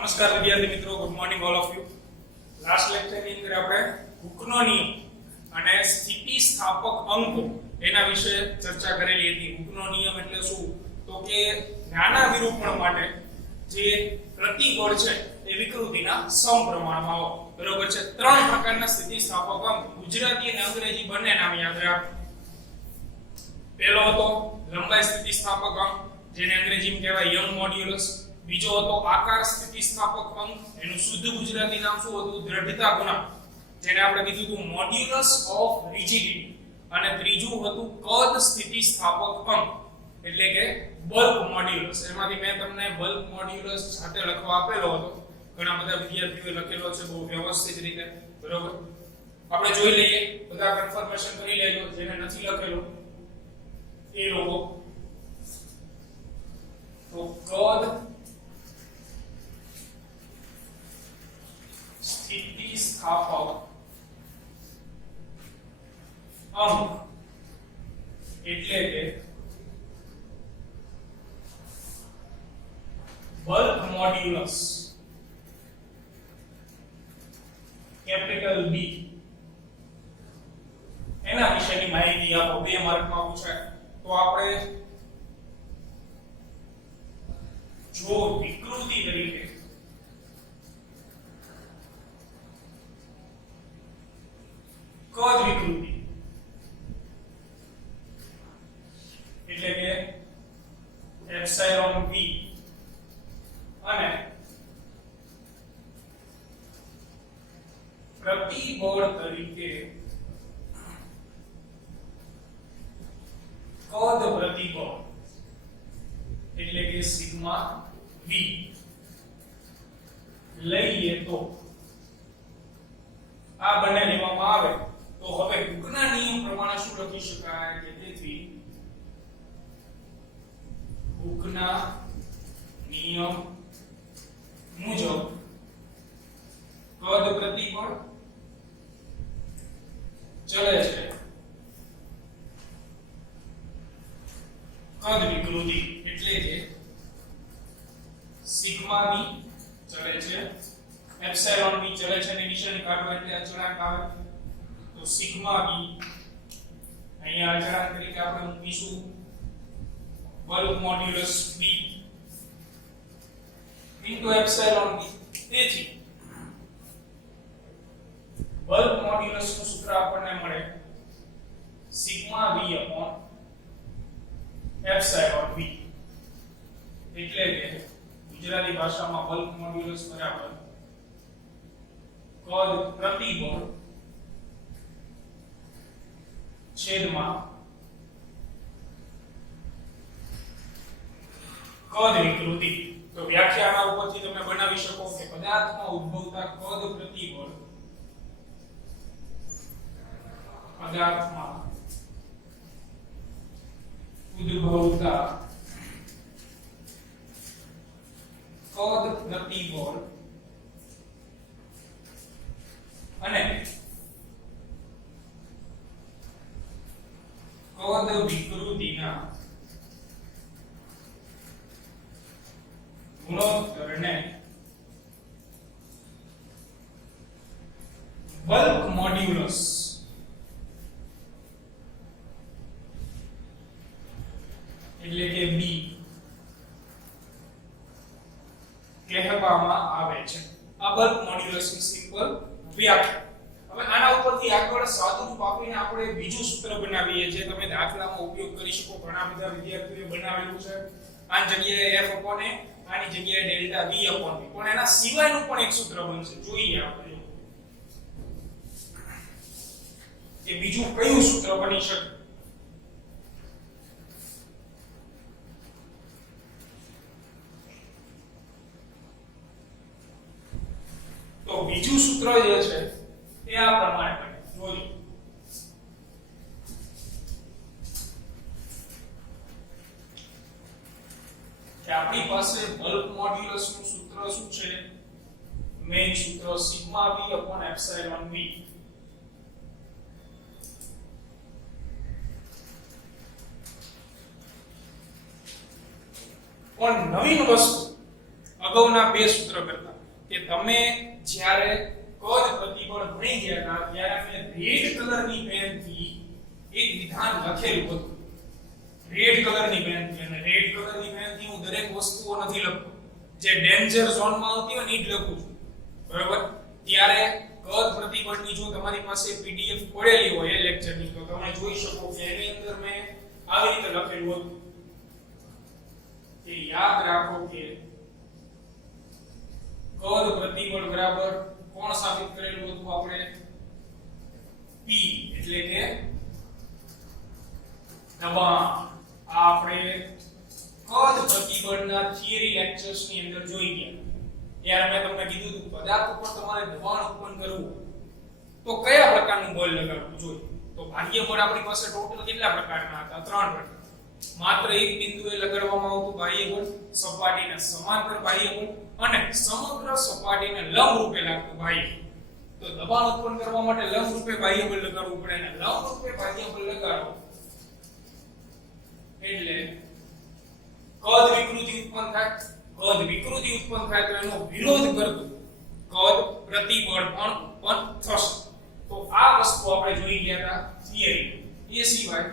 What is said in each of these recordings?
નમસ્કાર વિદ્યાર્થી મિત્રો, good morning all of you. Last lecture ની અંદર આપણે હૂકનો નિયમ અને સ્થિતિસ્થાપક અંકો એના વિશે ચર્ચા કરેલી હતી. હૂકનો નિયમ એટલે શું? તો કે નાના વિરૂપણ માટે જે પ્રતિબળ છે એ વિકૃતિના સમપ્રમાણમાં હોય. બરોબર છે. ત્રણ પ્રકારના સ્થિતિસ્થાપક અંક ગુજરાતી અને અંગ્રેજી બંને નામ યાદ રાખો. પહેલો હતો લંબાઈ સ્થિતિસ્થાપક અંક, જેને અંગ્રેજીમાં કહેવાય યંગ મોડ્યુલસ. બીજો હતો આકાર સ્થિતિસ્થાપક અંક, એનું શુદ્ધ ગુજરાતી નામ શું હતું? દ્રઢતા ગુણાંક, જેને આપણે કીધું હતું મોડ્યુલસ ઓફ રિજિડિટી. અને ત્રીજું હતું કદ સ્થિતિસ્થાપક અંક, એટલે કે બલ્ક મોડ્યુલસ. એમાંથી મેં તમને બલ્ક મોડ્યુલસ સાથે લખવા આપેલો હતો. ઘણા બધા વિદ્યાર્થીઓએ લખેલો છે બહુ વ્યવસ્થિત રીતે. બરોબર, આપણે જોઈ લઈએ, બધા કન્ફર્મેશન કરી લેજો. જેને નથી લખેલો એ લોકો તો કદ સ્થિતિસ્થાપક અંક એટલે કે બલ્ક મોડ્યુલસ કેપિટલ બી, એના વિશેની માહિતી આપો. 2 માર્કમાં પૂછાય. તો આપણે જો વિકૃતિ તરીકે કદ વિકૃતિ એટલે કે એપ્સિલોન v અને પ્રતિબળ તરીકે કદ પ્રતિબળ એટલે કે સિગ્મા v લઈએ તો આ બંને લેવામાં આવે તો હવે હૂકના નિયમ પ્રમાણે શું લખી શકાય કે તેથી હૂકના નિયમ મુજબ કદ પ્રતિબળ ચલે છે કદ વિકૃતિ એટલે કે સિગ્મા v ચલે છે, એપ્સિલોન v ચલે છે ને નિશાની કાઢો એટલે અચળાંક આવે. તો સિગ્મા v અહીંયા અચળાંક તરીકે આપણે મૂકીશું bulk modulus v into epsilon v. તેથી બલ્ક મોડ્યુલસ નું સૂત્ર આપણને મળે sigma v upon epsilon v, એટલે કે ગુજરાતી ભાષામાં બલ્ક મોડ્યુલસ બરાબર કદ પ્રતિબળ છેદમાં કદ વિકૃતિ. તો વ્યાખ્યાના ઉપરથી તમે બનાવી શકો કે પદાર્થમાં ઉદ્ભવતા કદ પ્રતિબળ પદાર્થમાં ઉદ્ભવતા કદ પ્રતિબળ અને કદ વિકૃતિના ગુણોત્તરને બલ્ક મોડ્યુલસ એટલે કે b કહેવામાં આવે છે. આ બલ્ક મોડ્યુલસની સિમ્પલ વ્યાખ્યા. હવે આના ઉપરથી આગળ સાદુરૂપ આપીને આપણે બીજું સૂત્ર બનાવીએ જે તમે દાખલામાં ઉપયોગ કરી શકો. ઘણા બધા વિદ્યાર્થીઓએ બનાવેલું છે. આની જગ્યાએ f અપોન a, આની જગ્યાએ ડેલ્ટા v અપોન v. પણ એના સિવાયનું પણ એક સૂત્ર બનશે. જોઈએ આપણે કે બીજું કયું સૂત્ર બની શકે. તો બીજું સૂત્ર જે છે એ આ પ્રમાણે બને. જોઈએ કે આપણી પાસે બલ્ક મોડ્યુલસ નું સૂત્ર શું છે? મેઇન સૂત્ર sigma v upon epsilon v. પણ નવીન વસ્તુ અગાઉના બે સૂત્ર કરતા કે તમે જ્યારે કદ પ્રતિબળ ભણી ગયા હતા ત્યારે મેં રેડ કલરની પેનથી એક વિધાન લખેલું હતું. રેડ કલરની પેનથી, અને રેડ કલરની પેનથી હું દરેક વસ્તુઓ નથી લખતો, જે ડેન્જર ઝોનમાં આવતી હોય ને એ જ લખું છું. બરાબર? ત્યારે કદ પ્રતિબળની જો તમારી પાસે પીડીએફ પડેલી હોય એ લેક્ચરની, તો તમે જોઈ શકો કે એની અંદર મેં આવી રીતે લખેલું હતું કે યાદ રાખો કે કદ પ્રતિબળ બરાબર કોણ સાબિત કરેલું હતું આપણે? P એટલે કે દબાણ. આ આપણે કદ પ્રતિબળના થિયરી લેક્ચર્સ ની અંદર જોઈ ગયા. ત્યારે મેં તમને કીધું હતું પદાર્થ ઉપર તમારે દબાણ ઉત્પન્ન કરવું તો કયા પ્રકારનું બળ લગાડવું જોઈએ. તો બાહ્ય બળ આપણી પાસે ટોટલ કેટલા પ્રકારના હતા? 3 પ્રકાર. માત્ર એક બિંદુએ લગાડવામાં આવતું બાહ્ય બળ, સપાટીને સમાંતર બાહ્ય બળ અને સમગ્ર સપાટીને લંબ રૂપે લાગતું બાહ્ય બળ. તો દબાણ ઉત્પન્ન કરવા માટે લંબ રૂપે બાહ્ય બળ લગાડવું પડે, અને લંબ રૂપે બાહ્ય બળ લગાડો એટલે કદ વિકૃતિ ઉત્પન્ન થાય. કદ વિકૃતિ ઉત્પન્ન થાય તો એનો વિરોધ કરતું કદ પ્રતિબળ પણ ઉત્પન્ન થશે. તો આ વસ્તુ આપણે જોઈ ગયા હતા થિયરી. એ સિવાય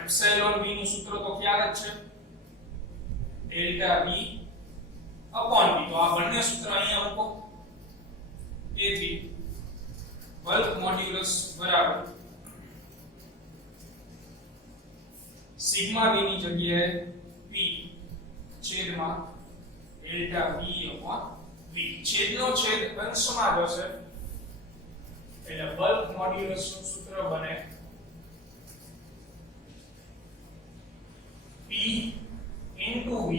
એપ્સિલોન v નું સૂત્ર તો ખ્યાલ જ છે, ડેલ્ટા v અપોન v. તો આ બંને સૂત્ર અહીંયા મૂકો. તેથી બલ્ક મોડ્યુલસ બરાબર સિગ્મા v ની જગ્યાએ p છેદમાં ડેલ્ટા v અપોન v. છેદનો છેદ અંશમાં જશે એટલે બલ્ક મોડ્યુલસ નું સૂત્ર બને p into v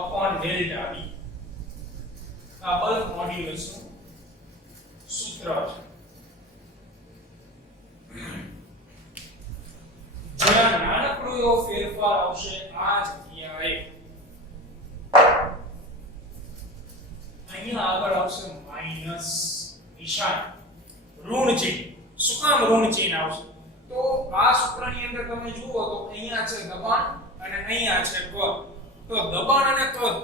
upon delta v. આ બલ્ક મોડ્યુલસ નું સૂત્ર છે. જ્યાં નાનકડો એવો ફેરફાર આવશે આ જગ્યાએ, અહીંયા આગળ આવશે માઈનસ નિશાન, ઋણ ચિહ્ન. શું કામ ઋણ ચિહ્ન આવશે? તો આ સૂત્રની અંદર તમે જુઓ તો અહીંયા છે દબાણ અને અહીંયા છે કદ. તો દબાણ અને કદ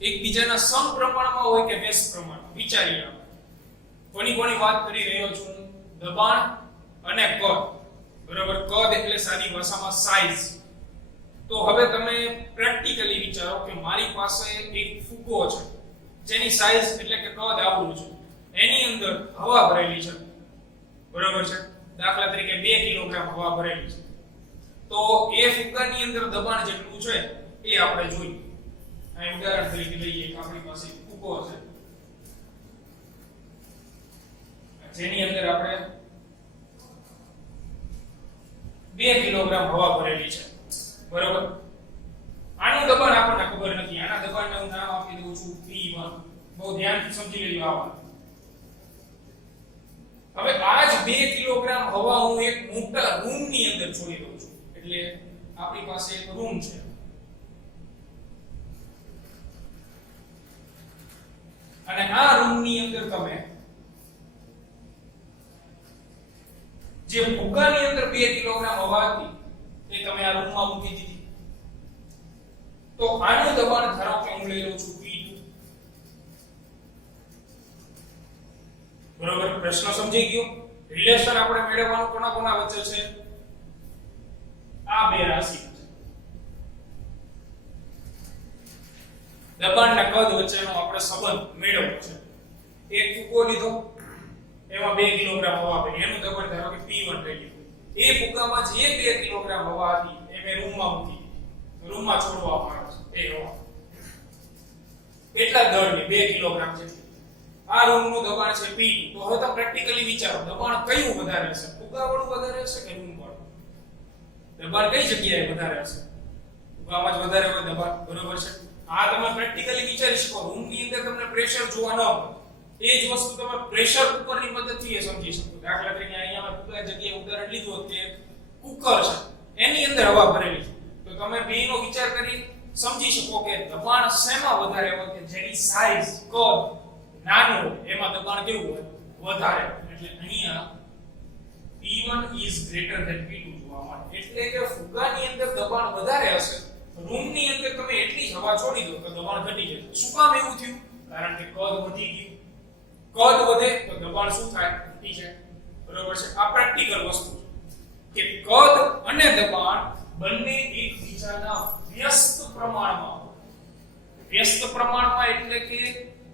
એકબીજાના સમપ્રમાણમાં હોય કે વ્યસ્ત પ્રમાણમાં? વિચારીએ આપણે. કોની વાત કરી રહ્યો છું? દબાણ અને કદ. બરાબર? કદ એટલે સાદી ભાષામાં સાઈઝ. તો હવે તમે પ્રેક્ટિકલી વિચારો કે મારી પાસે એક ફૂગો છે જેની સાઈઝ એટલે કે કદ આવું છે, એની અંદર હવા ભરેલી છે. બરાબર છે? દાખલા તરીકે 2 કિલોગ્રામ હવા ભરેલી છે. તો એ ફુગ્ગાની અંદર દબાણ જેટલું છે એ આપણે જોઈએ. અહીં ઉદાહરણ તરીકે લઈએ કે આપણી પાસે ફુગ્ગો છે જેની અંદર આપણે 2 કિલોગ્રામ હવા ભરેલી છે. બરાબર? આનું દબાણ આપણને ખબર નથી. આના દબાણને હું નામ આપી દઉં છું P1. બહુ ધ્યાનથી સમજી લેજો આ વાત. હવે આ જ 2 કિલોગ્રામ હવા હું એક મોટા રૂમની અંદર છોડી દઉં છું. એટલે આપણી પાસે એક રૂમ છે. અને આ રૂમની અંદર તમે જે ફુગ્ગાની અંદર 2 કિલોગ્રામ હવા હતી એ તમે આ રૂમમાં મૂકી દીધી. તો આનું દબાણ ધારો કે હું લઈ લઉં છું P2. બરોબર? પ્રશ્ન સમજી ગયો? રિલેશન આપણે મેળવવાનું કોના વચ્ચે છે? આ બે રાશિ છે. દબાણ અને કદ વચ્ચેનો આપણે સંબંધ મેળવવો છે. એક ફુગ્ગો લીધો, એમાં 2 કિલોગ્રામ હવા ભરી, એનું દબાણ ધારો કે P1 લઈ લીધું. એ ફુગ્ગામાં જે 2 કિલોગ્રામ હવા હતી એ મેં રૂમમાં મૂકી, રૂમમાં છોડવામાં આવે છે એ હવા. કેટલા દળની? 2 કિલોગ્રામ જેટલી. આ રૂમનું દબાણ છે P2. તો હવે તમે પ્રેક્ટિકલી વિચારો દબાણ કયું વધારે હશે? ફુગ્ગાવાળું વધારે હશે કે રૂમવાળું? દબાણ કઈ જગ્યાએ વધારે હશે? ફુગ્ગામાં જ વધારે હોય દબાણ. બરોબર છે? આ તમે પ્રેક્ટિકલી વિચારી શકો. રૂમની અંદર તમને પ્રેશર જોવા ન મળે, એ જ વસ્તુ તમે પ્રેશર કુકરની મદદથી એ સમજી શકો. દાખલા તરીકે અહીંયા મેં ફુગ્ગા જગ્યાએ ઉદાહરણ લીધું કે કુકર છે, એની અંદર હવા ભરેલી છે. તો તમે બેનો વિચાર કરી સમજી શકો કે દબાણ શેમાં વધારે હોય? કે જેની સાઈઝ કદ નાનું એમાં દબાણ કેવું હોય? વધારે. એટલે અહીંયા P1 is greater than P2 જોવા મળે. એટલે કે ફુગ્ગાની અંદર દબાણ વધારે હશે, રૂમની અંદર તમે એટલી જ હવા છોડી દો તો દબાણ ઘટી જશે. શું કામ એવું થયું? કારણ કે કદ વધી ગયું. કદ વધે તો દબાણ શું થાય? ઘટી જાય. બરોબર છે? આ પ્રેક્ટિકલ વસ્તુ છે કે કદ અને દબાણ બંને એકબીજાના વ્યસ્ત પ્રમાણમાં હોય. વ્યસ્ત પ્રમાણમાં એટલે કે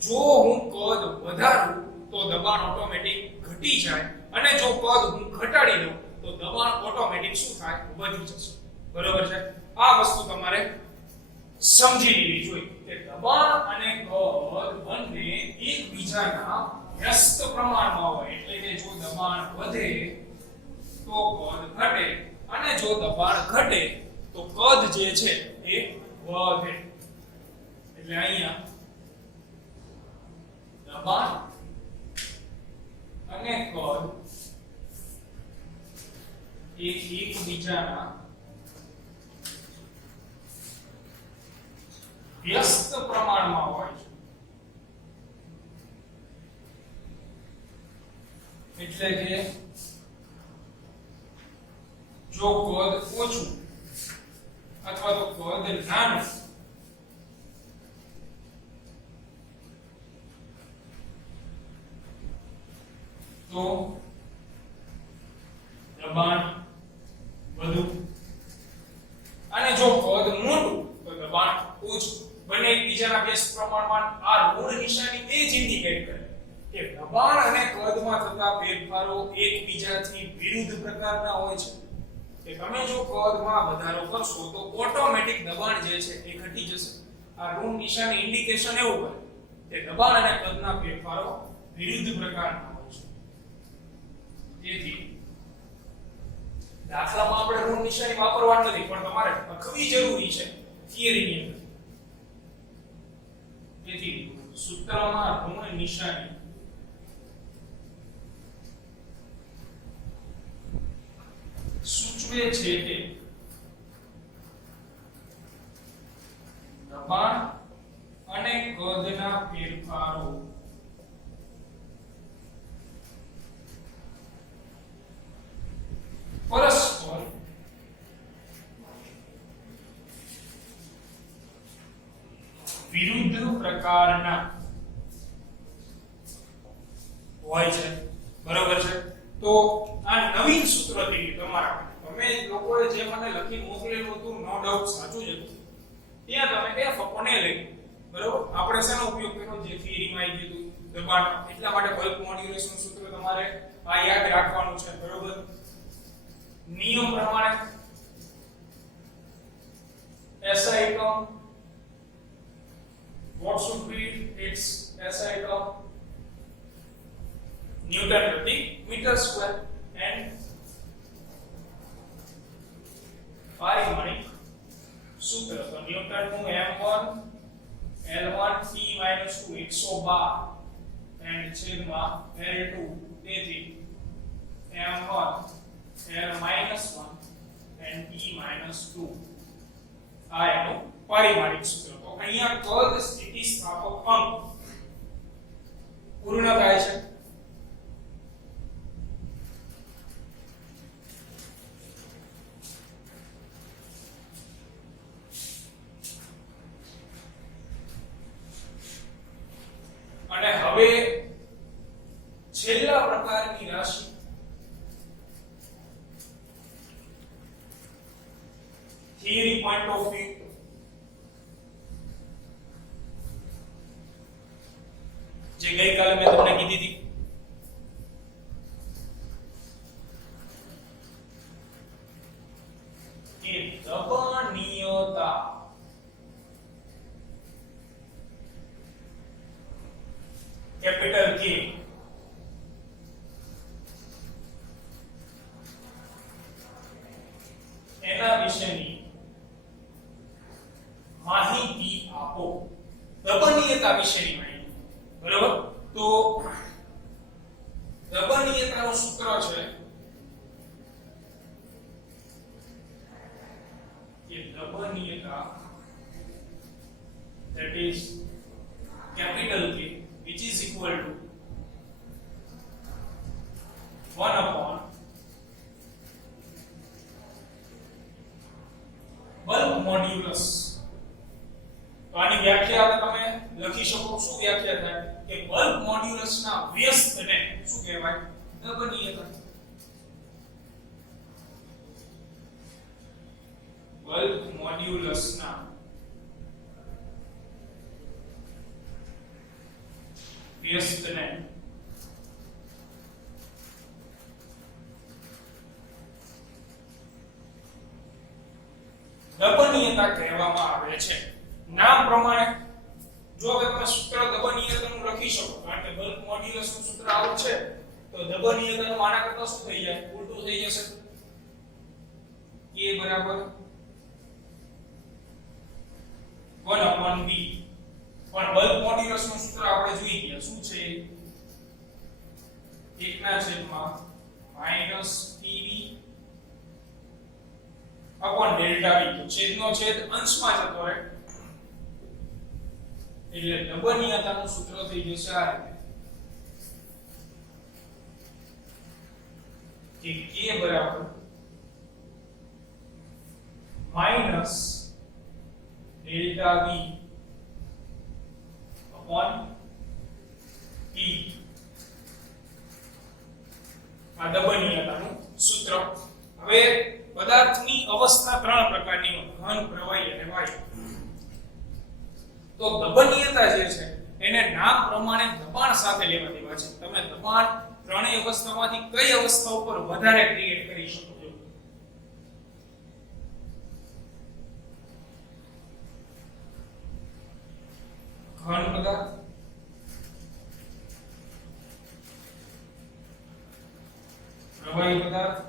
જો હું કદ વધારું તો દબાણ ઓટોમેટિક ઘટી જાય અને જો કદ હું ઘટાડી દઉં તો દબાણ ઓટોમેટિક શું થાય? વધી જશે. બરોબર છે? આ વસ્તુ તમારે સમજી લેવી જોઈએ કે દબાણ અને કદ બંને એકબીજાના વ્યસ્ત પ્રમાણમાં હોય એટલે કે જો દબાણ વધે તો કદ ઘટે અને જો દબાણ ઘટે તો કદ જે છે એ વધે. એટલે અહીંયા દબાણ અને કદ એ એકબીજાના વ્યસ્ત પ્રમાણમાં હોય છે. એટલે કે જો કદ ઓછું અથવા તો કદ નાનું તો દબાણ વધુ અને જો કદ મોટું તો દબાણ ઓછું. બંને એકબીજાના વ્યસ્ત પ્રમાણમાં. આ ઋણ નિશાની એ જ ઇન્ડિકેટ કરે કે દબાણ અને કદમાં થતા ફેરફારો એકબીજાથી વિરુદ્ધ પ્રકારના હોય છે. કે તમે જો કદમાં વધારો કરશો તો ઓટોમેટિક દબાણ જે છે એ ઘટી જશે. આ ઋણ નિશાની ઇન્ડિકેશન એવું કરે કે દબાણ અને કદના ફેરફારો વિરુદ્ધ પ્રકારના હોય છે. તેથી દાખલામાં આપણે ઋણ નિશાની વાપરવાની નથી પણ તમારે લખવી જરૂરી છે થિયરીની અંદર. તેથી સૂત્રમાં ઋણ નિશાની સૂચવે છે કે દબાણ અને કદના ફેરફારો પરસ્પર વિરુદ્ધ પ્રકારના હોય છે. બરોબર છે? તો આ નવીન સૂત્ર થી તમારા તમે લોકોએ જે મને લખી મોકલેલું હતું નો ડાઉટ સાચું જ હતું. ત્યાં તમે f upon a લઈ. બરોબર? આપણે શેનો ઉપયોગ કર્યો? જે થિયરીમાં આવી ગયું દબાણ. એટલા માટે બલ્ક મોડ્યુલેશન સૂત્ર તમારે આ યાદ રાખવાનું છે. બરોબર? નિયમ પ્રમાણે SI term what should be its SI term Newton પ્રતિ મીટર સ્ક્વેર and પારિમાણિક સૂત્ર તો ન્યૂટન નું m1 L1 T - 2 112 and છેદમાં L2 તેથી m1 L - 1 and T - 2 આ એનું પારિમાણિક સૂત્ર. તો અહીંયા કદ સ્થિતિસ્થાપક અંક પૂર્ણ થાય છે. અને હવે છેલ્લા પ્રકારની રાશિ theory point of view જે ગઈકાલે મેં તમને કીધી હતી કે દબાણીયતા કેપિટલ K એના વિશેની માહિતી આપો. દબાણીયતા વિશેની માહિતી. બરાબર? તો દબાણીયતાનું સૂત્ર છે કે દબાણીયતા that is capital K which is equal to 1 upon 1 modulus. તો આની વ્યાખ્યા તમે લખી શકો. શું વ્યાખ્યા થાય કે બલ્ક મોડ્યુલસના વ્યસ્તને શું કહેવાય? નગણીયતા. બલ્ક મોડ્યુલસના વ્યસ્તને દબનીયતા કહેવામાં આવે છે. નામ પ્રમાણે જો હવે તમે સૂત્ર દબનીયતાનું લખી શકો, કારણ કે બલ્ક મોડ્યુલસનું સૂત્ર આવું છે, તો દબનીયતાનું આના કરતા શું થઈ જાય? ઉલટું થઈ જશે. K બરાબર 1/b. પણ બલ્ક મોડ્યુલસનું સૂત્ર આપણે જોઈ ગયા. શું છે? 1/-pv upon delta v. તો છેદનો છેદ અંશમાં જતો રહે, એટલે દબનીયતાનું સૂત્ર થઈ જશે આ રીતે કે k બરાબર minus delta v upon p. આ દબનીયતાનું સૂત્ર. હવે પદાર્થની અવસ્થા ત્રણ પ્રકારની હોય: ઘન, પ્રવાહી અને વાયુ. તો દબનીયતા જે છે એને નામ પ્રમાણે દબાણ સાથે લેવા દેવા છે. તમે દબાણ ત્રણેય અવસ્થામાંથી કઈ અવસ્થા ઉપર વધારે ક્રિએટ કરી શકો છો? ઘન પદાર્થ, પ્રવાહી પદાર્થ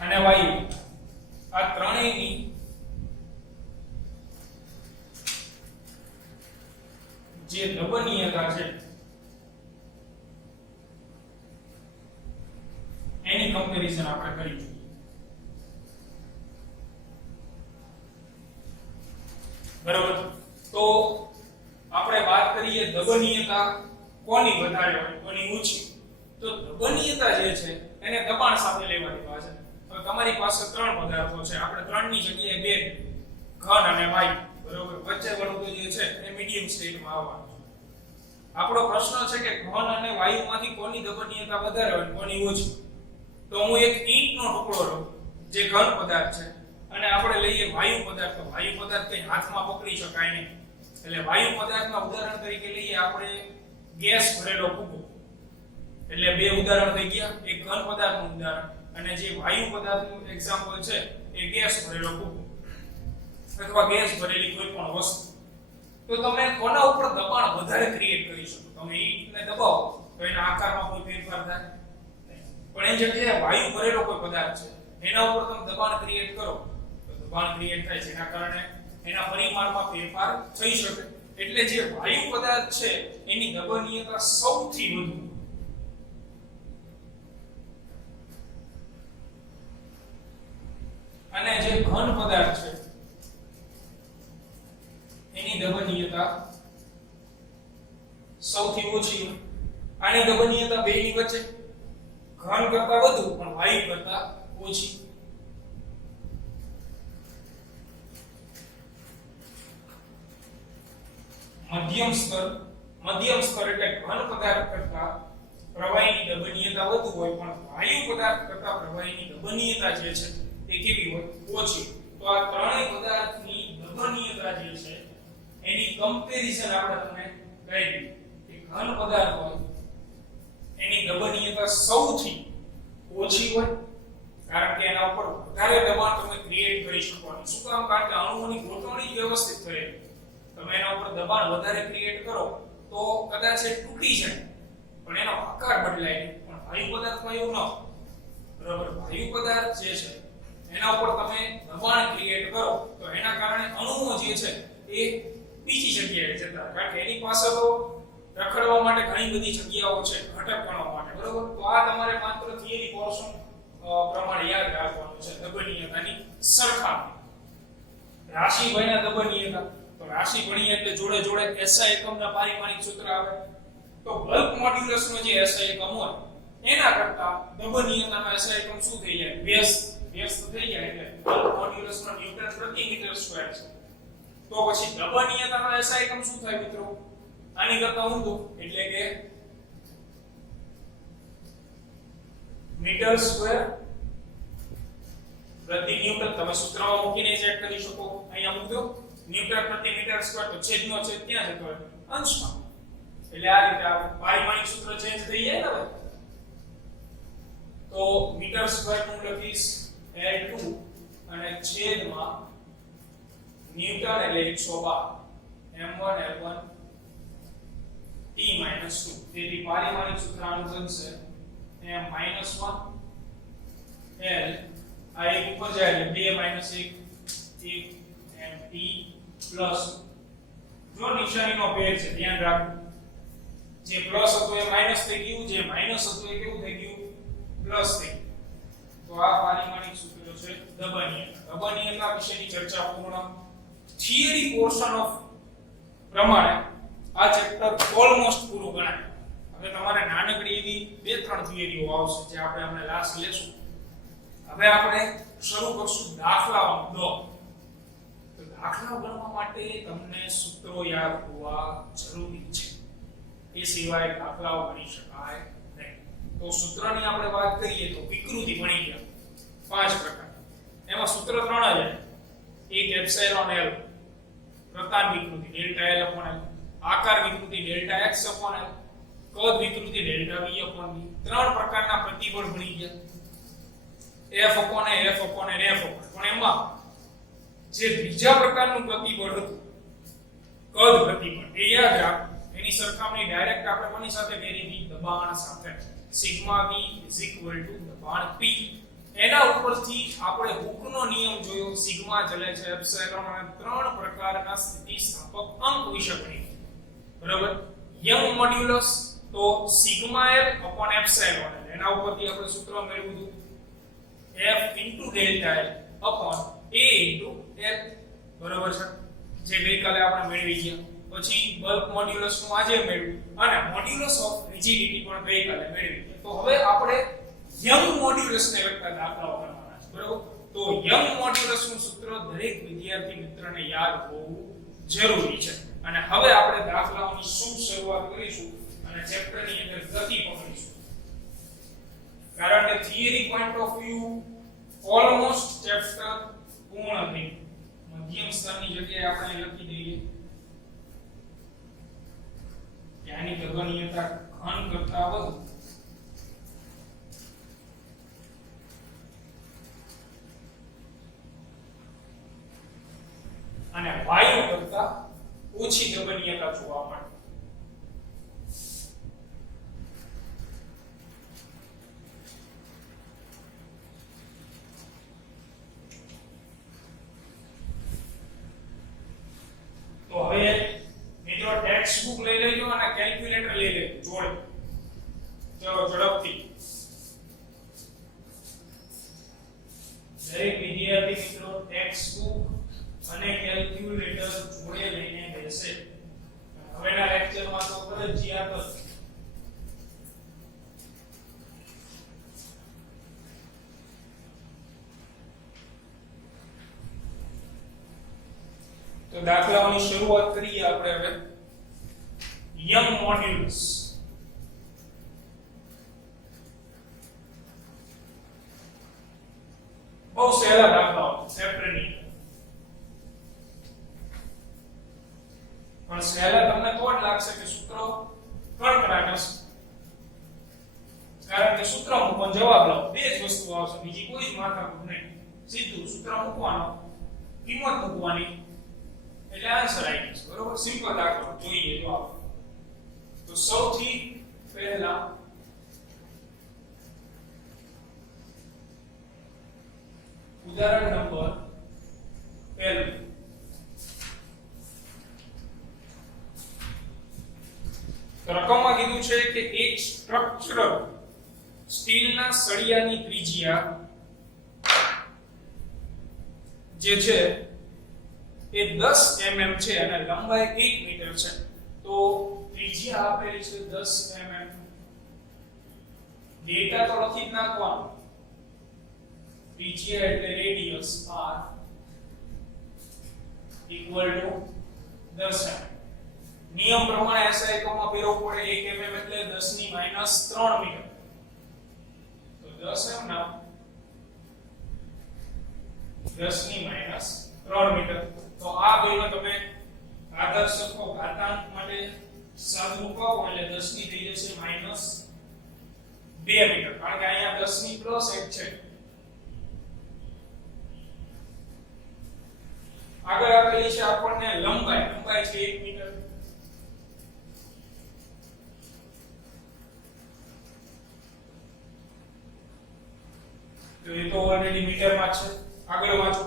અને વાયુ. આ ત્રણેયની જે દબનીયતા છે એની કમ્પેરિઝન આપણે કરી જોઈએ. બરાબર. તો આપણે વાત કરીએ દબનીયતા કોની વધારે હોય, કોની ઓછી. તો દબનીયતા જે છે એને દબાણ સાથે લેવા દેવા છે. તો તમારી પાસે ત્રણ પદાર્થો છે. આપણે ત્રણની જગ્યાએ બે, ઘન અને વાયુ. બરોબર. વચ્ચે વાળું જે છે એ મીડિયમ સ્ટેટમાં આવવાનું છે. આપણો પ્રશ્ન છે કે ઘન અને વાયુમાંથી કોની દબનીયતા વધારે હોય, કોની ઓછી. તો હું એક ઈંટનો ટુકડો લઉં જે ઘન પદાર્થ છે, અને આપણે લઈએ વાયુ પદાર્થ. તો વાયુ પદાર્થ કઈ હાથમાં પકડી શકાય નહીં, એટલે વાયુ પદાર્થના ઉદાહરણ તરીકે લઈએ આપણે ગેસ ભરેલો ફૂગો. એટલે બે ઉદાહરણ થઈ ગયા, એક ઘન પદાર્થનું ઉદાહરણ અને જે વાયુ પદાર્થનું એક્ઝામ્પલ છે એ ગેસ ભરેલો ફૂગો અથવા ગેસ ભરેલી કોઈ પણ વસ્તુ. તો તમે કોના ઉપર દબાણ વધારે ક્રિએટ કરી શકો? તમે ઈંટને દબાવો તો એના આકારમાં કોઈ ફેરફાર થાય નહીં, પણ એ જગ્યાએ વાયુ ભરેલો કોઈ પદાર્થ છે એના ઉપર તમે દબાણ ક્રિએટ કરો તો દબાણ ક્રિએટ થાય છે, જેના કારણે એના પરિમાણમાં ફેરફાર થઈ શકે. એટલે જે વાયુ પદાર્થ છે એની દબનીયતા સૌથી વધુ, અને જે ઘન પદાર્થ છે એની દબનીયતા સૌથી ઓછી. આની દબનીયતા બેની વચ્ચે ઘન કરતા વધુ પણ વાયુ કરતા ઓછી. મધ્યમ સ્તર એટલે ઘન પદાર્થ કરતા પ્રવાહીની દબનીયતા વધુ હોય, પણ વાયુ પદાર્થ કરતા પ્રવાહીની દબનીયતા જે છે એ કેવી હોય? ઓછી. તો આ ત્રણેય પદાર્થની દબનીયતા જે છે એની કમ્પેરિઝન આપણે તમને કહી દીધી કે ઘન પદાર્થ હોય એની દબનીયતા સૌથી ઓછી હોય, કારણ કે એના ઉપર વધારે દબાણ તમે ક્રિએટ કરી શકો. શું કામ? કારણ કે અણુઓની ગોઠવણી વ્યવસ્થિત થયેલી. તમે એના ઉપર દબાણ વધારે ક્રિએટ કરો તો કદાચ એ તૂટી જાય પણ એનો આકાર બદલાય નહીં. પણ વાયુ પદાર્થમાં એવું ન હોય. બરાબર. વાયુ પદાર્થ જે છે એના ઉપર તમે દબાણ ક્રિએટ કરો તો એના કારણે અણુઓ જે છે એ બીજી જગ્યાએ જતા, કારણ કે એની પાસે તો રખડવા માટે ઘણી બધી જગ્યાઓ છે ભટકવા માટે. બરાબર. તો આ તમારે માત્ર થિયરી પોર્શન પ્રમાણે યાદ રાખવાનું છે. દબનીયતાની સરખામણી, રાશિ ભણ્યા દબનીયતા, તો રાશિ ભણીએ એટલે જોડે જોડે SI એકમના પારિમાણિક સૂત્ર આવે. તો બલ્ક મોડ્યુલસનો જે SI એકમ હોય એના કરતા દબનીયતાનો SI એકમ શું થઈ જાય? વ્યસ્ત થઈ જાય એટલે બલ્ક મોડ્યુલસનો ન્યૂટન પ્રતિ મીટર સ્ક્વેર છે. તો પછી દબનીયતાનો SI એકમ શું થાય મિત્રો? આની કરતા ઊંધું એટલે કે મીટર સ્ક્વેર પ્રતિ ન્યૂટન. તમે સૂત્રમાં મૂકીને ચેક કરી શકો. અહીંયા મૂકજો ન્યૂટન પ્રતિ મીટર સ્ક્વેર, તો છેદનો છેદ ક્યાં જતો રહે? અંશમાં. એટલે આ રીતે આ પારિમાણિક સૂત્ર ચેન્જ થઈ જાય ને હવે. તો મીટર સ્ક્વેર નું લખીશ L2 અને છેદમાં ન્યૂટન એટલે 112 m1 L1 t - 2. તેથી પારિમાણિક સૂત્ર આનું બનશે m - 1 L આ એક ઉપર જાય એટલે 2 - 1 mt પ્લસ જો નિશાનીનો ભેદ છે ધ્યાન રાખો. જે પ્લસ હતો એ માઈનસ થઈ ગયું, જે માઈનસ હતું એ કેવું થઈ ગયું? પ્લસ થઈ ગયું. તો આ પારિમાણિક સૂત્ર છે દબનીયતા. દબનીયતા વિશેની ચર્ચા પૂર્ણ. થિયરી પોર્શન ઓફ પ્રમાણે આ ચેપ્ટર ઓલમોસ્ટ પૂરું ગણાય. હવે તમારે નાનકડી એવી 2-3 થિયરીઓ આવશે જે આપણે હમણાં લાસ્ટ લેશું. હવે આપણે શરૂ કરશું દાખલાઓનો બ્લોક. તો દાખલા ગણવા માટે તમને સૂત્રો યાદ હોવા જરૂરી છે. એ સિવાય દાખલાઓ ગણી શકાય નહીં. તો સૂત્રની આપણે વાત કરીએ તો વિકૃતિ ભણી ગયા 5 પ્રકાર. એમાં સૂત્ર 3 જ છે. એક એપ્સિલોન L પ્રતાન વિકૃતિ ડેલ્ટા L upon L, આકાર વિકૃતિ ડેલ્ટા X upon L, કદ વિકૃતિ ડેલ્ટા V upon V. 3 પ્રકારના પ્રતિબળ ભણી ગયા. F upon A, F upon N, F upon. પણ એમાં જે બીજા પ્રકારનું પ્રતિબળ હતું કદ પ્રતિબળ એ યાદ રાખ. એની સરખામણી ડાયરેક્ટ આપણે કોની સાથે કરી હતી? દબાણ સાથે. સિગ્મા v દબાણ p. એના ઉપરથી આપણે હુકનો નિયમ જોયો. સિગ્મા ચલે છે, એપ્સિલોન અને 3 પ્રકારના સ્થિતિસ્થાપક અંક વિશે ભણ્યું. બરાબર? યંગ મોડ્યુલસ તો sigma l upon epsilon l. એના ઉપરથી આપણે સૂત્ર મેળવ્યું હતું f delta l upon a l. બરાબર છે? જે ગઈકાલે આપણે મેળવી ગયા. પછી બલ્ક મોડ્યુલસ નું આજે મેળવ્યું અને મોડ્યુલસ ઓફ રિજિડિટી પણ ગઈકાલે મેળવી ગયા. તો હવે આપણે યંગ મોડ્યુલસ ને લગતા દાખલાઓ કરવાના છે. બરાબર? તો યંગ મોડ્યુલસ નું સૂત્ર દરેક વિદ્યાર્થી મિત્રને યાદ હોવું જરૂરી છે. અને હવે આપણે દાખલાઓની શુભ શરૂઆત કરીશું અને ચેપ્ટરની અંદર ગતિ પકડીશું. કારણ કે theory point of view almost chapter પૂર્ણ થઈ. મધ્યમ સ્તરની જગ્યાએ આપણે લખી દઈએ કે આની દબનીયતા ઘન કરતા વધુ અને વાયુ કરતા ઓછી દબનીયતા જોવા મળે. તો હવે મિત્રો ટેક્સ્ટ બુક લઈ લેજો અને કેલ્ક્યુલેટર લઈ લેજો જોડે. ચલો ઝડપથી દરેક વિદ્યાર્થી મિત્રો ટેક્સ્ટ બુક અને કેલ્ક્યુલેટર જોડે લઈને બેસે. હવેના લેક્ચરમાં તો ફરજિયાત તો દાખલાઓની શરૂઆત કરીએ આપણે હવે. Young modulus. બહુ સહેલા દાખલાઓ ચેપ્ટરની. પણ સહેલા તમને તો જ લાગશે કે સૂત્રો કડકડાટ હશે. કારણ કે સૂત્ર મૂકવાનો જવાબ લાવો. બે જ વસ્તુ આવશે, બીજી કોઈ જ માથાકૂટ નહીં. સીધું સૂત્ર મૂકવાનો, કિંમત મૂકવાની એટલે આન્સર આવી જશે. બરોબર? સિમ્પલ દાખલો જોઈએ જો આપણે. તો સૌથી પહેલા ઉદાહરણ નંબર 1. તો રકમમાં કીધું છે કે એક સ્ટ્રક્ચરલ સ્ટીલના સળિયાની ત્રિજ્યા જે છે એ 10 mm છે અને લંબાઈ 1 મીટર છે. તો ત્રિજ્યા આપેલી છે 10 mm ડેટા તો લખી જ નાખવાનો. ત્રિજ્યા એટલે radius r equal to 10 mm. નિયમ પ્રમાણે SI એકમમાં ફેરવવું પડે. 1 mm એટલે 10 ની -3 મીટર. તો 10 m ના 10 ની -3 મીટર. તો આ બેનો તમે આદર્શ શકો ઘાતાંક માટે સાદું મુકાવો એટલે 10 ની થઈ જશે -2 મીટર, કારણ કે અહીંયા 10 ની +1 છે. આગળ આપેલી છે આપણને લંબાઈ છે 1 મીટર. તો એ તો ઓલરેડી મીટરમાં છે. આગળ વાંચો.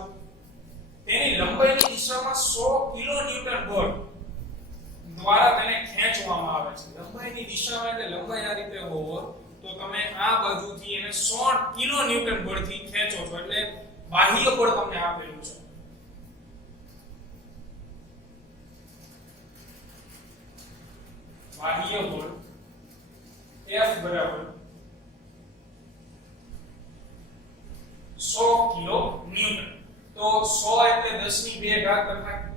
તેની લંબાઈની દિશામાં 100 કિલોન્યુટન બળ દ્વારા તેને ખેંચવામાં આવે છે. લંબાઈની દિશામાં એટલે લંબાઈ આ રીતે હોવો તો તમે આ બાજુથી એને 100 કિલોન્યુટન બળથી ખેંચો છો એટલે બાહ્ય બળ તમને આપેલું છે. બાહ્ય બળ F બરાબર 100 કિલો ન્યૂટન. તો 100 એટલે 10 ની 2 ઘાત થાય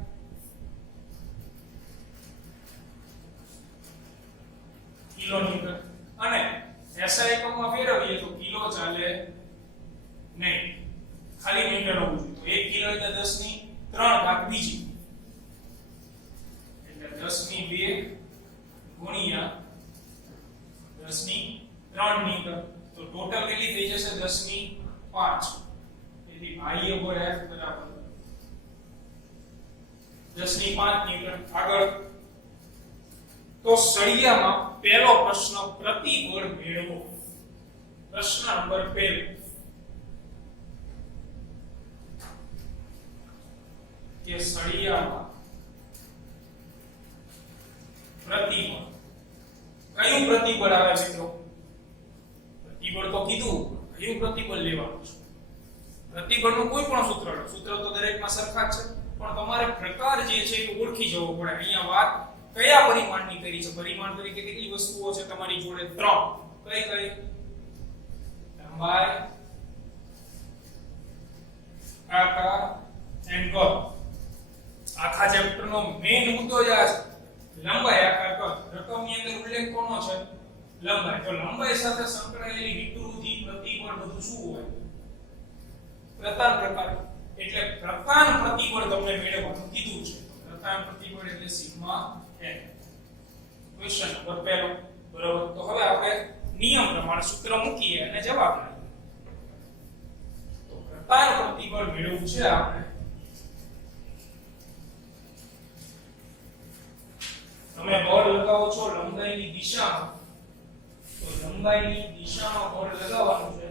કિલો ન્યૂટન. અને SI એકમમાં ફેરવીએ તો કિલો ચાલે નહીં, ખાલી ન્યૂટન હોવું જોઈએ. તો 1 કિલો એટલે 10 ની 3 ઘાત બીજી એટલે 10 ની 2 ગુણ્યા 10 ની 3 ન્યૂટન. તો ટોટલ કેટલી થઈ જશે? 10 ની 5. તેથી બાહ્ય બળ F બરાબર 10 ની 5 ન્યૂટન. આગળ તો સળિયામાં પહેલો પ્રશ્ન પ્રતિબળ મેળવો. પ્રશ્ન નંબર 1 કે સળિયામાં પ્રતિબળ. કયું પ્રતિબળ આવે મિત્રો? પ્રતિબળ તો કીધું, કયું પ્રતિબળ લેવાનું છે? પ્રતિબળનું કોઈ પણ સૂત્ર તો દરેકમાં સરખા જ છે, પણ તમારે પ્રકાર જે છે એ ઓળખી જવો પડે. અહીંયા વાત કયા પરિમાણની કરી છે? પરિમાણ તરીકે કેટલી વસ્તુઓ છે તમારી જોડે? 3. કઈ કઈ? લંબાઈ, આકાર એન્ડ કદ. આખા ચેપ્ટરનો મેઇન મુદ્દો જ આ છે. લંબાઈ, આકાર, કદ. રકમની અંદર ઉલ્લેખ કોનો છે? લંબાઈ. તો લંબાઈ સાથે સંકળાયેલી વિકૃતિ, પ્રતિબળ બધું શું હોય? પ્રતાન પ્રકાર. એટલે પ્રતાન પ્રતિબળ તમને મેળવવાનું કીધું છે. પ્રતાન પ્રતિબળ એટલે સિગ્મા n. ક્વેશ્ચન નંબર 1 બરાબર. તો હવે આપણે નિયમ પ્રમાણે સૂત્ર મૂકીએ અને જવાબ લઈએ. તો પ્રતાન પ્રતિબળ મેળવવું છે આપણે. તમે બળ લગાવો છો લંબાઈની દિશામાં, તો લંબાઈની દિશામાં બળ લગાવવાનું છે.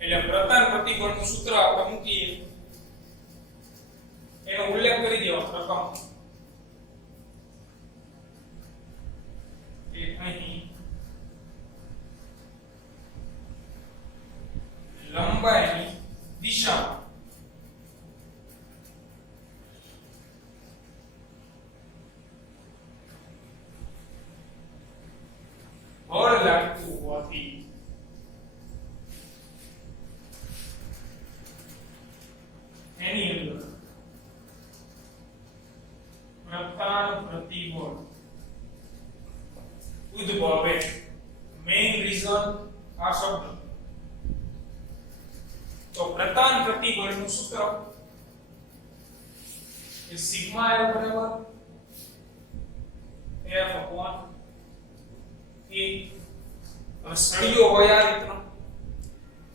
એટલે પ્રતાન પ્રતિબળનું સૂત્ર આપણે મૂકીએ, એનો ઉલ્લેખ કરી દેવાનો રકમ. એ અહીં લંબાઈની દિશામાં બળ લાગતું હોવાથી એની અંદર પ્રતાન પ્રતિબળ ઉદ્ભવે. મેઇન રીઝન આ શબ્દ. તો પ્રતાન પ્રતિબળનું સૂત્ર એ સિગ્મા L બરાબર F upon A. સળિયો હોય આ રીતનો,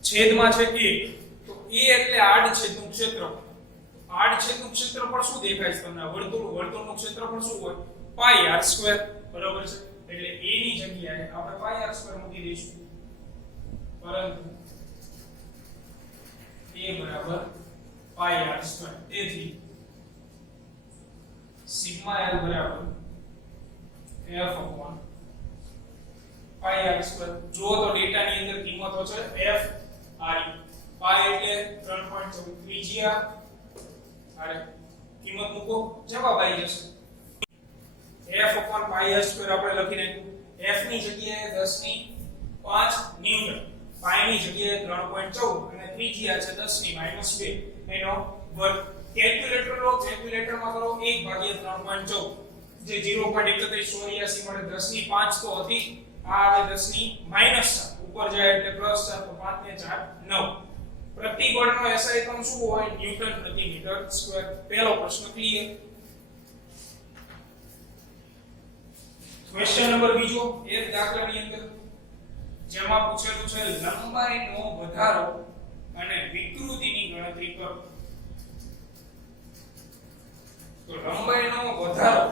છેદમાં છે 1, તો A એટલે આડછેદનું ક્ષેત્રફળ. આડછેદનું ક્ષેત્રફળ શું દેખાય છે તમને? વર્તુળનું ક્ષેત્રફળ શું હોય? પાઈ r સ્ક્વેર. બરાબર છે. એટલે A ની જગ્યાએ આપણે પાઈ r સ્ક્વેર મૂકી દઈશું, પરંતુ A બરાબર પાઈ r સ્ક્વેર. તેથી સિગ્મા L બરાબર F upon પાઈ r સ્ક્વેર. જો તો ડેટાની અંદર કિંમતો છે F r. પાઈ એટલે 3.14 ત્રિજ્યા. અરે કિંમત મૂકો, જવાબ આવી જશે. F upon પાઈ r સ્ક્વેર આપણે લખી નાખ્યું. f ની જગ્યાએ 10 ની 5 ન્યૂટન, પાઈ ની જગ્યાએ 3.14 અને ત્રિજ્યા છે 10 ની -2 એનો વર્ગ. કેલ્ક્યુલેટર લો, કેલ્ક્યુલેટરમાં કરો 1/3.14 જે 0.3184 મળે. 10 ની 5 તો હતી, આ આવે 10 ની -7 ઉપર જાય એટલે +4 તો 5 ને 4 9. પ્રતિબળનો SI એકમ શું હોય? ન્યૂટન પ્રતિ મીટર સ્ક્વેર. પહેલો પ્રશ્ન ક્લિયર. ક્વેશ્ચન નંબર બીજો એક દાખલાની અંદર જેમાં પૂછેલું છે લંબાઈનો વધારો અને વિકૃતિની ગણતરી કરો. તો લંબાઈનો વધારો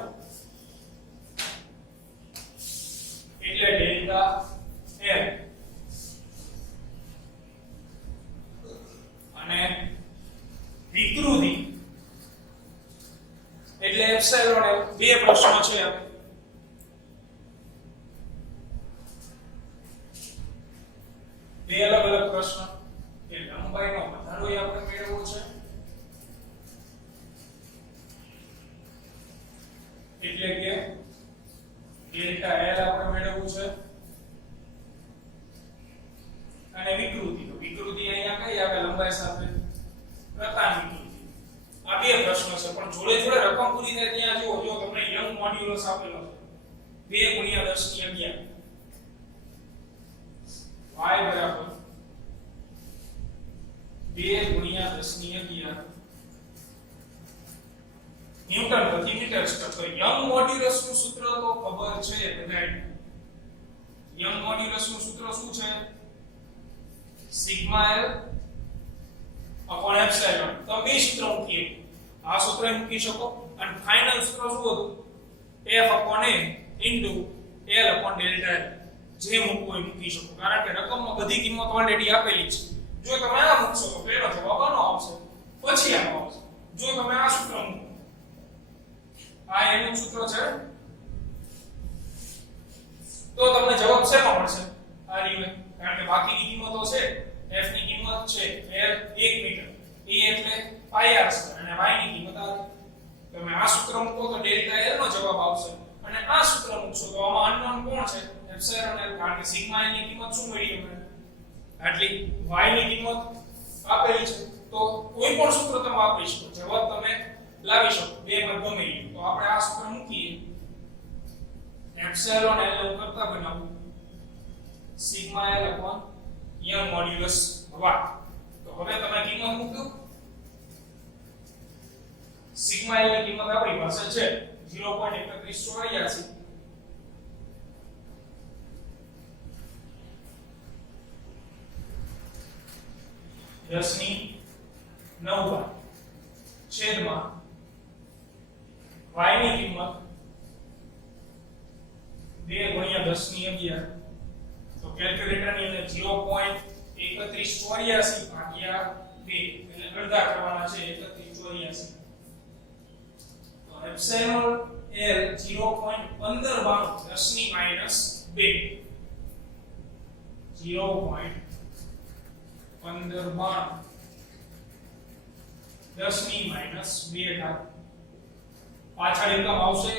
એટલે ડેલ્ટા L અને વિકૃતિ એટલે એપ્સિલોન L. બે પ્રશ્નો છે. બે અલગ અલગ પ્રશ્ન કે લંબાઈનો વધારો એ આપણે મેળવવો છે એટલે કે ડેલ્ટા L આપણે મેળવવું છે અને વિકૃતિ તો વિકૃતિ અહીંયા કઈ આવે? લંબાઈ સાથે પ્રતાપ વિકૃતિ. આ બે પ્રશ્નો છે પણ જોડે જોડે રકમ પૂરી થાય ત્યાં જુઓ. જો તમને યંગ મોડ્યુલસ આપેલો છે 2 × 10 ની 11 y બરાબર 2 × 10 ની 11 ન્યૂટન પ્રતિ મીટર સ્ક્વેર. તો યંગ મોડ્યુલસ નું સૂત્ર તો ખબર છે બધાને. યંગ મોડ્યુલસ નું સૂત્ર શું છે? Sigma L upon epsilon. તો બે સૂત્ર મૂકીએ. આ સૂત્ર મૂકી શકો અને ફાઇનલ સૂત્ર શું હતું? F upon A into L upon delta L. જે મૂકવું હોય મૂકી શકો કારણ કે રકમમાં બધી કિંમત ઓલરેડી આપેલી છે. જો તમે આ મૂકશો તો પહેલો જવાબ આનો આવશે, પછી આનો આવશે. જો તમે આ સૂત્ર મૂકો, આ એનું સૂત્ર છે, તો તમને જવાબ શેનો મળશે? આ રીતે. કારણ કે બાકીની કિંમતો છે, f ની કિંમત છે L 1 મીટર, e એટલે પાઈ r સ્ક્વેર અને y ની કિંમત આવે. તમે આ સૂત્ર મૂકો તો ડેલ્ટા L નો જવાબ આવશે અને આ સૂત્ર મૂકશો તો આમાં અનનોન કોણ છે? Epsilon L. કારણ કે સિગ્મા L ની કિંમત શું મળી અમને? આટલી. y ની કિંમત આપેલી છે તો કોઈ પણ સૂત્ર તમે વાપરી શકો, જવાબ તમે લાવી શકો. બે માં ગમે એ. તો આપણે આ સૂત્ર મૂકીએ. એપ્સિલોન L નું કરતા બનાવું sigma L upon young modulus y. તો હવે તમે કિંમત મૂકો. સિગ્મા L ની કિંમત આપણી પાસે છે 0.3184 10 ની 9 છેદમાં y ની કિંમત 2 × 10 ની 11. તો કેલ્ક્યુલેટર ની અંદર 0.3184 ભાગ્યા 2 એટલે અડધા કરવાના છે 3184. તો એપ્સિલોન L 0.1592 10 ની -2 0.1592 10 ની -2 થાય. પાછળ એકમ આવશે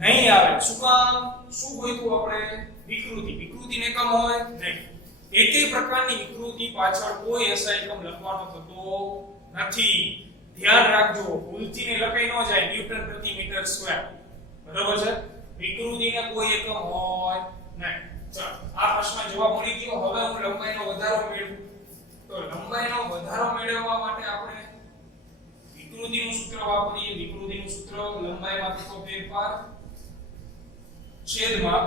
નહીં આવે. શું કામ? શું ગોઈતું આપણે? વિકૃતિ. વિકૃતિને એકમ હોય નહીં. એકે પ્રકારની વિકૃતિ પાછળ કોઈ SI એકમ લખવાનો થતો નથી. ધ્યાન રાખજો, ભૂલથી લખાઈ ન જાય ન્યૂટન પ્રતિ મીટર સ્ક્વેર. બરાબર છે? વિકૃતિને કોઈ એકમ હોય નહીં. ચાલો, આ પ્રશ્ન જવાબ મળી ગયો. હવે હું લંબાઈનો વધારો મેળવું. તો લંબાઈનો વધારો મેળવવા માટે આપણે વિકૃતિનું સૂત્ર વાપરીએ. વિકૃતિનું સૂત્ર લંબાઈમાં થતો ફેરફાર છેદમાં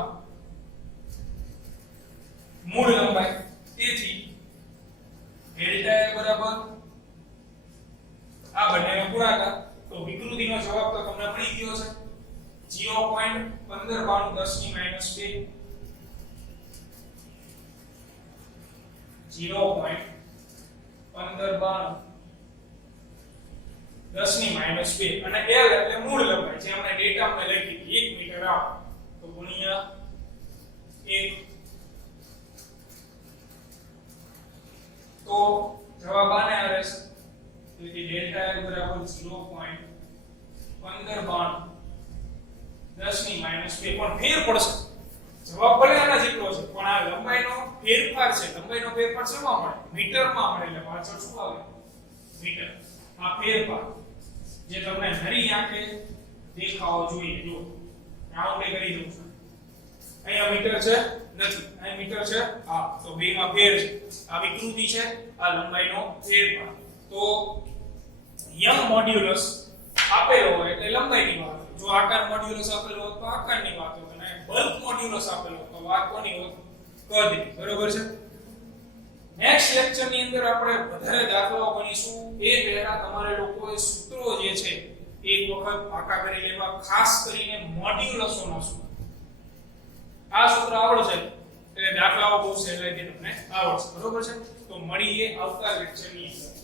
મૂળ લંબાઈ. તેથી ડેલ્ટા L બરાબર આ બંનેનો ગુણાકાર. તો વિકૃતિનો જવાબ તો તમને મળી ગયો છે 0.1592 10 ની -2 0.1592 10 ની -2 અને L એટલે મૂળ લંબાઈ જે આપણે ડેટામાં લખી હતી 1 મીટર આવે તો ગુણ્યા 1. તો જવાબ આને આવે છે. તેથી ડેલ્ટા L બરાબર 0.1592 10 ની -2 2 પણ ફેર પડશે. જવાબ ભલે આના જેટલો છે પણ આ લંબાઈનો ફેરફાર છે. લંબાઈનો ફેરફાર શેમાં મળે? મીટરમાં મળે. એટલે પાછળ શું આવે? મીટર. આ ફેરફાર જે તમને નરી આંખે દેખાવો જોઈએ. જો રાઉન્ડ કરી દઉં છું. અહીંયા મીટર છે નથી, અહીંયા મીટર છે. હા, તો બેમાં ફેર છે. આ વિકૃતિ છે, આ લંબાઈનો ફેરફાર. તો યંગ મોડ્યુલસ આપેલો હોય એટલે લંબાઈની વાત હોય. જો આકાર મોડ્યુલસ આપેલો હોય તો આકારની વાત હોય, અને બલ્ક મોડ્યુલસ આપેલો હોય તો વાત કોની હોય? કદની. બરોબર છે. નેક્સ્ટ લેક્ચર ની અંદર આપણે વધારે દાખલાઓ ગણીશું. એ પહેલા તમારે લોકોએ સૂત્રો જે છે એક વખત પાકા કરી લેવા, ખાસ કરીને મોડ્યુલસોના સૂત્રો. આ સૂત્ર આવડશે એટલે દાખલાઓ બહુ સહેલાઈથી તમને આવડશે. બરોબર છે. તો મળીએ આવતા લેક્ચર ની અંદર.